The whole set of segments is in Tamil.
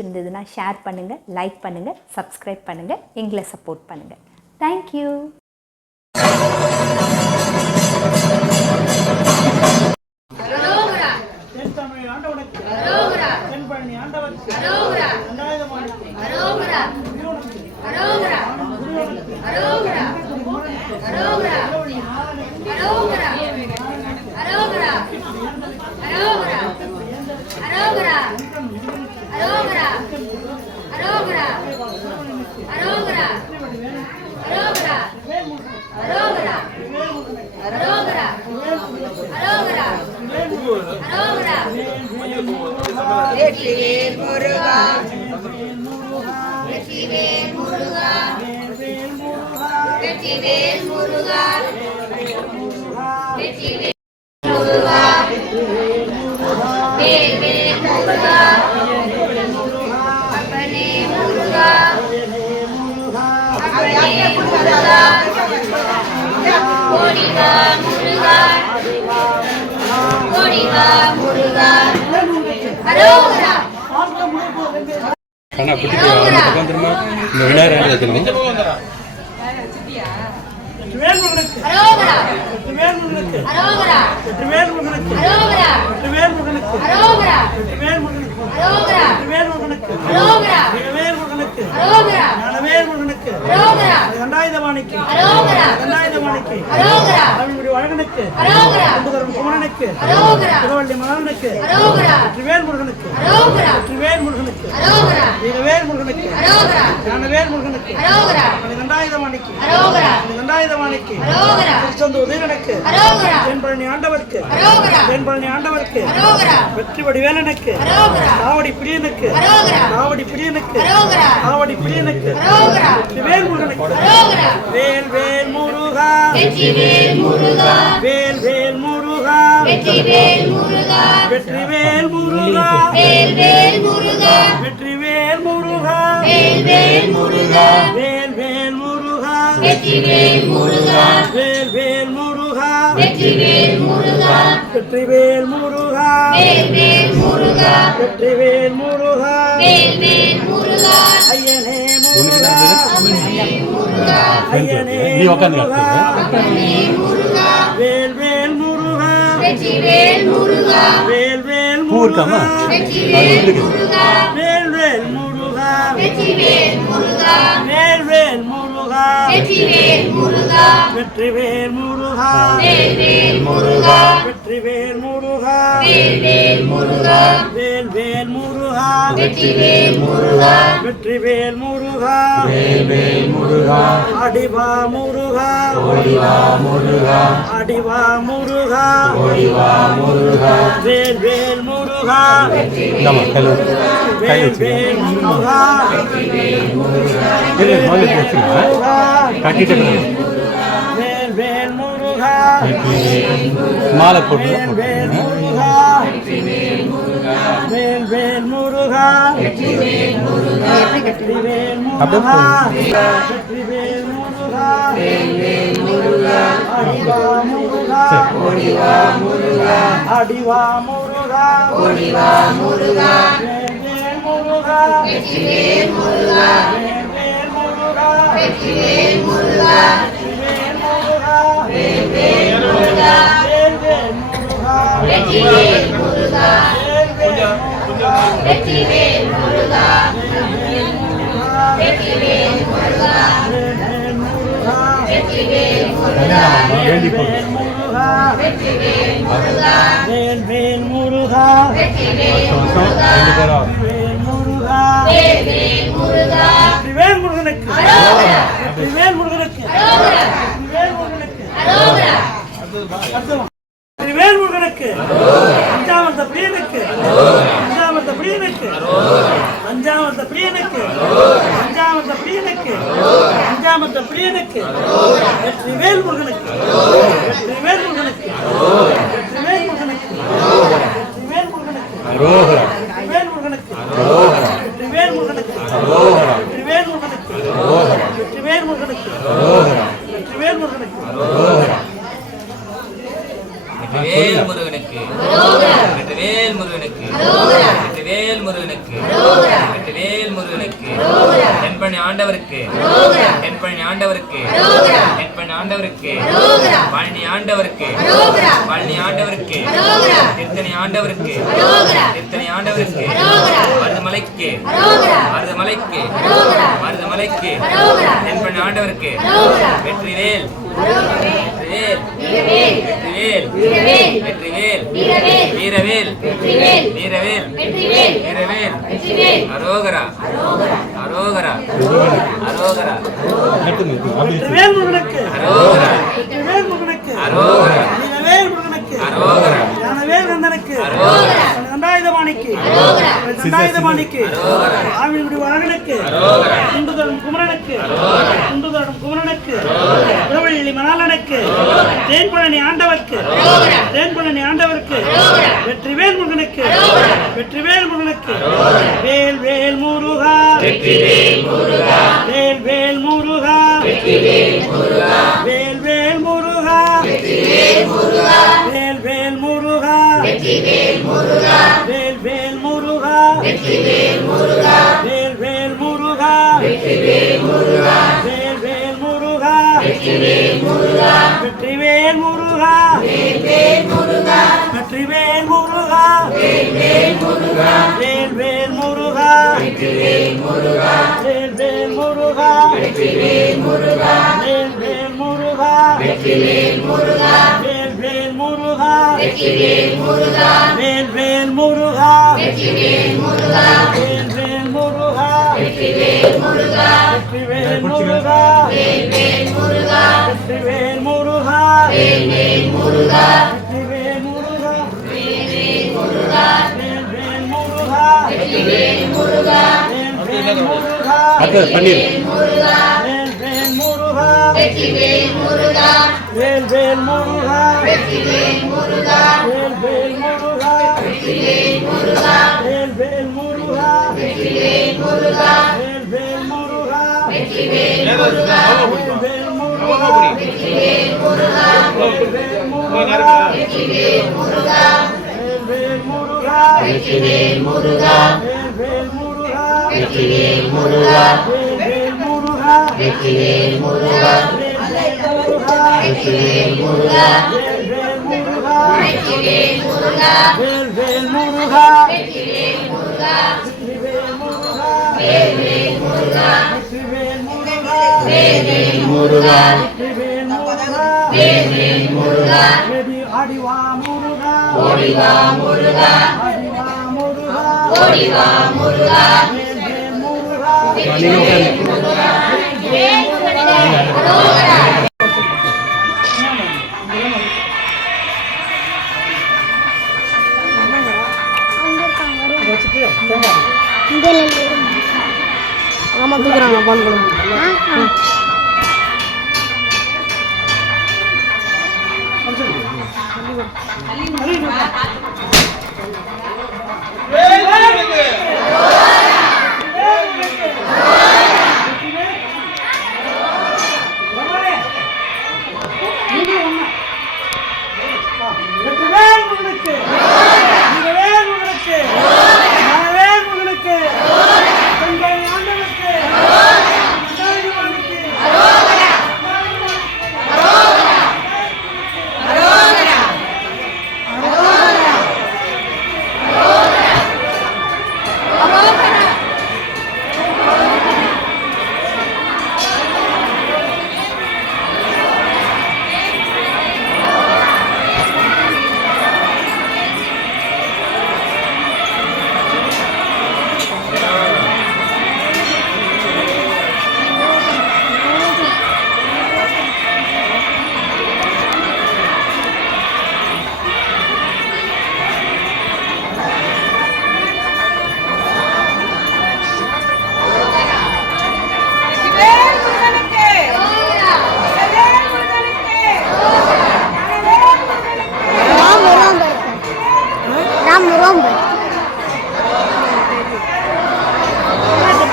இருந்ததுன்னா ஷேர் பண்ணுங்கள், லைக் பண்ணுங்கள், சப்ஸ்கிரைப் பண்ணுங்கள், எங்களை சப்போர்ட் பண்ணுங்கள். தேங்க்யூ. வெற்றிவேல் முருகா, வெற்றிவேல் முருகா, வெற்றிவேல் முருகா, வெற்றிவேல் முருகா, வேல்வேல் முருகா, அப்பனே முருகா, அப்பனே முருகா, ஓடிவா முருகா, ஓடிவா முருகா. அரோகரா அண்ணா புட்டிக்கு பக்கம் திரும்ப இந்த விநாயகர் வைக்கணும். அரோகரா அரோகரா அரோகரா அரோகரா அரோகரா அரோகரா அரோகரா அரோகரா தண்டாயுதபாணிக்கு அரோகரா தண்டாயுதபாணிக்கு அரோகரா அருள்மிகு வழகனுக்கு அரோகரா அன்புதரும் குமரனுக்கு அரோகரா திருவள்ளி மலனுக்கு அரோகரா வெற்றிவேல் முருகனுக்கு அரோகரா வெற்றிவேல் முருகனுக்கு அரோகரா வீரவேல் முருகனுக்கு அரோகரா ஞானவேல் முருகனுக்கு அரோகரா தண்டாயுதபாணிக்கு அரோகரா தண்டாயுதபாணிக்கு அரோகரா திருச்செந்தூர் உதயனுக்கு அரோகரா தென்பழனி ஆண்டவருக்கு அரோகரா தென்பழனி ஆண்டவருக்கு அரோகரா வெற்றி வடிவேலனுக்கு அரோகரா காவடி பிரியனுக்கு அரோகரா காவடி பிரியனுக்கு அரோகரா காவடி பிரியனுக்கு அரோகரா வெற்றிவேல் முருகனுக்கு அரோகரா வேல் வேல் முருகா வெற்றிவேல் முருகா, வேல் வேல் முருகா வெற்றிவேல் முருகா, வெற்றிவேல் முருகா வேல்வேல் முருகா, வெற்றிவேல் முருகா வேல்வேல் முருகா, வேல் வேல் முருகா வெற்றிவேல் முருகா, வேல் முருகா வெற்றிவேல் முருகா, வெற்றிவேல் முருகா வேல்வேல் முருகா, வெற்றிவேல் முருகா வேல்வேல் முருகா, ஐயனே முருகா ஐயனே நீ உட்காந்து அப்பனே முருகா, வேல் முருகா வெற்றிவேல் முருகா, வேல் பூ இருக்காமா? வெற்றிவேல் முருகா, வேல் முருகா வெற்றிவேல் முருகா, வேல் முருகா வெற்றிவேல் முருகா, வெற்றிவேல் முருகா வேல்வேல் முருகா, வெற்றிவேல் முருகா வேல்வேல் முருகா, வேல் முருகா வெற்றிவேல் முருகா, வெற்றிவேல் முருகா வேல் முருகா, அடிவா முருகா ஓடிவா முருகா, அடிவா முருகா ஓடிவா முருகா. வேல் முருகா இந்தாம்மா கை வச்சு வேல் முருகா இல்லை முதல்ல வச்சுருங்க கட்டிட்டு வேல் முருகா மாலை போட்டு வேல் முருகா வேல் முருகா வெற்றிவேல் முருகா வெற்றிவேல் முருகா அடிவா முருகா அடிவா முருகா ஓடிவா முருகா, வேல் முருகா வெற்றிவேல் முருகா, வேல் முருகா வெற்றிவேல் முருகா, வேல் முருகா வேல்வேல் முருகா, வேல் முருகா வெற்றிவேல் முருகா, வெற்றிவேல் முருகா, வெற்றிவேல் முருகா, வெற்றிவேல் முருகா, வேண்டி போட்டு வெற்றிவேல் முருகா, வேல் முருகா வெற்றிவேல் வருஷம் 2 பேரும் வேல் முருகா வேல்வேல் முருகா, வேல் முருகனுக்கு அரோகரா, வேல் முருகனுக்கு அரோகரா, வேல் முருகனுக்கு அரோகரா, வேல் முருகனுக்கு அஞ்சாமத்த பிரியனுக்கு அஞ்சாமத்த பிரியனுக்கு அஞ்சாமத்த பிரியனுக்கு அஞ்சாமத்த பிரியனுக்கு அஞ்சாமத்த பிரியனுக்கு வெற்றி வேல் முருகனுக்கு வெற்றி வேல் முருகனுக்கு வெற்றி வேல் முருகனுக்கு வெற்றி வேல் முருகனுக்கு அரோகரா வெற்றி வேல் முருகனுக்கு அரோகரா வெற்றி வேல் முருகனுக்கு அரோகரா வெற்றி வேல் முருகனுக்கு அரோகரா வெற்றி வேல் முருகனுக்கு அரோகரா வெற்றி வேல் முருகனுக்கு அரோகரா வெற்றிவேல் முருகனுக்கு வெற்றிவேல் முருகனுக்கு வெற்றிவேல் முருகனுக்கு தென்பழனி ஆண்டவருக்கு தென்பழனி ஆண்டவருக்கு தென்பழனி ஆண்டவருக்கு பழனி ஆண்டவருக்கு பழனி ஆண்டவருக்கு திருத்தணி ஆண்டவருக்கு திருத்தணி ஆண்டவருக்கு மருதமலைக்கு மருதமலைக்கு மருதமலைக்கு தென்பழனி ஆண்டவருக்கு வெற்றிவேல் வெற்றிவேல் வெற்றிவேல் வெற்றிவேல் வீரவேல் வீரவேல் வீரவேல் அரோகரா அரோகரா அரோகரா வெற்றிவேல் முருகனுக்கு அரோகரா வெற்றிவேல் முருகனுக்கு அரோகரா வீரவேல் முருகனுக்கு அரோகரா ஞானவேல் கந்தனுக்கு அரோகரா தண்டாயுதபாணிக்கு தண்டாயுதபாணிக்கு ஆவிகுடி வாகனுக்கு குண்டுதரும் குமரனுக்கு குண்டுதரும் குமரனுக்கு புறவள்ளி மணாலனுக்கு தேன்பழனி ஆண்டவருக்கு தேன்பழனி ஆண்டவருக்கு வெற்றிவேல் முருகனுக்கு வெற்றிவேல் முருகனுக்கு வேல் வேல் முருகா வேல் வேல் முருகா வேல் வேல் முருகா வேல் வேல் முருகா வேல் வேல் முருகா வேல் வேல் முருகா வேல் வேல் முருகா வெற்றிவேல் முருகா வெற்றிவேல் முருகா வேல் வேல் முருகா வேல் வேல் முருகா வேல் வேல் முருகா வேல் வேல் முருகா வேல் வேல் முருகா வேல் வேல் முருகா வேல் வேல் முருகா வெற்றிவேல் முருகா வெற்றிவேல் முருகா வெற்றிவேல் முருகா வெற்றிவேல் முருகா அடுத்தது பன்னீர் வேல் முருகா வேல் வேல் முருகா வேல் முருகா வேல் வேல் முருகா வேல் வேல் முருகா வேல் முருகா வேல் வேல் முருகா வேல் வேல் முருகா வேல் வேல் முருகா வேல் வேல் முருகா வேல் முருகா வேல் முருகா வேல் முருகா வேல் முருகா வேல் முருகா வேல் முருகா வேல் முருகா வெற்றிவேல் முருகா வேல் முருகா வெற்றிவேல் முருகா வேல் வேல் முருகா வெற்றிவேல் முருகா வெற்றிவேல் முருகா வேல் வேல் முருகா வெற்றிவேல் முருகா வேல் வேல் முருகா வெற்றிவேல் முருகா வேல் வேல் முருகா ஆடிவா முருகா ஓடிவா முருகா ஆடிவா முருகா ஓடிவா முருகா வேல் வேல் முருகா வெற்றிவேல் முருகா வேல் முருகா ஆமா தூக்குறாங்க பால் குழம்பு வெற்றிவேல் முருகனுக்கு வீரவேல் முருகனுக்கு ஞானவேல் முருகனுக்கு தென்பழனி ஆண்டவருக்கு தண்டாயுதபாணிக்கு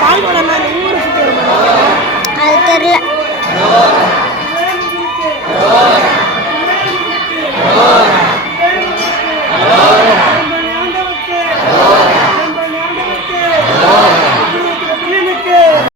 பால் குழம்பு ஊர் சுற்றி அது தெரியல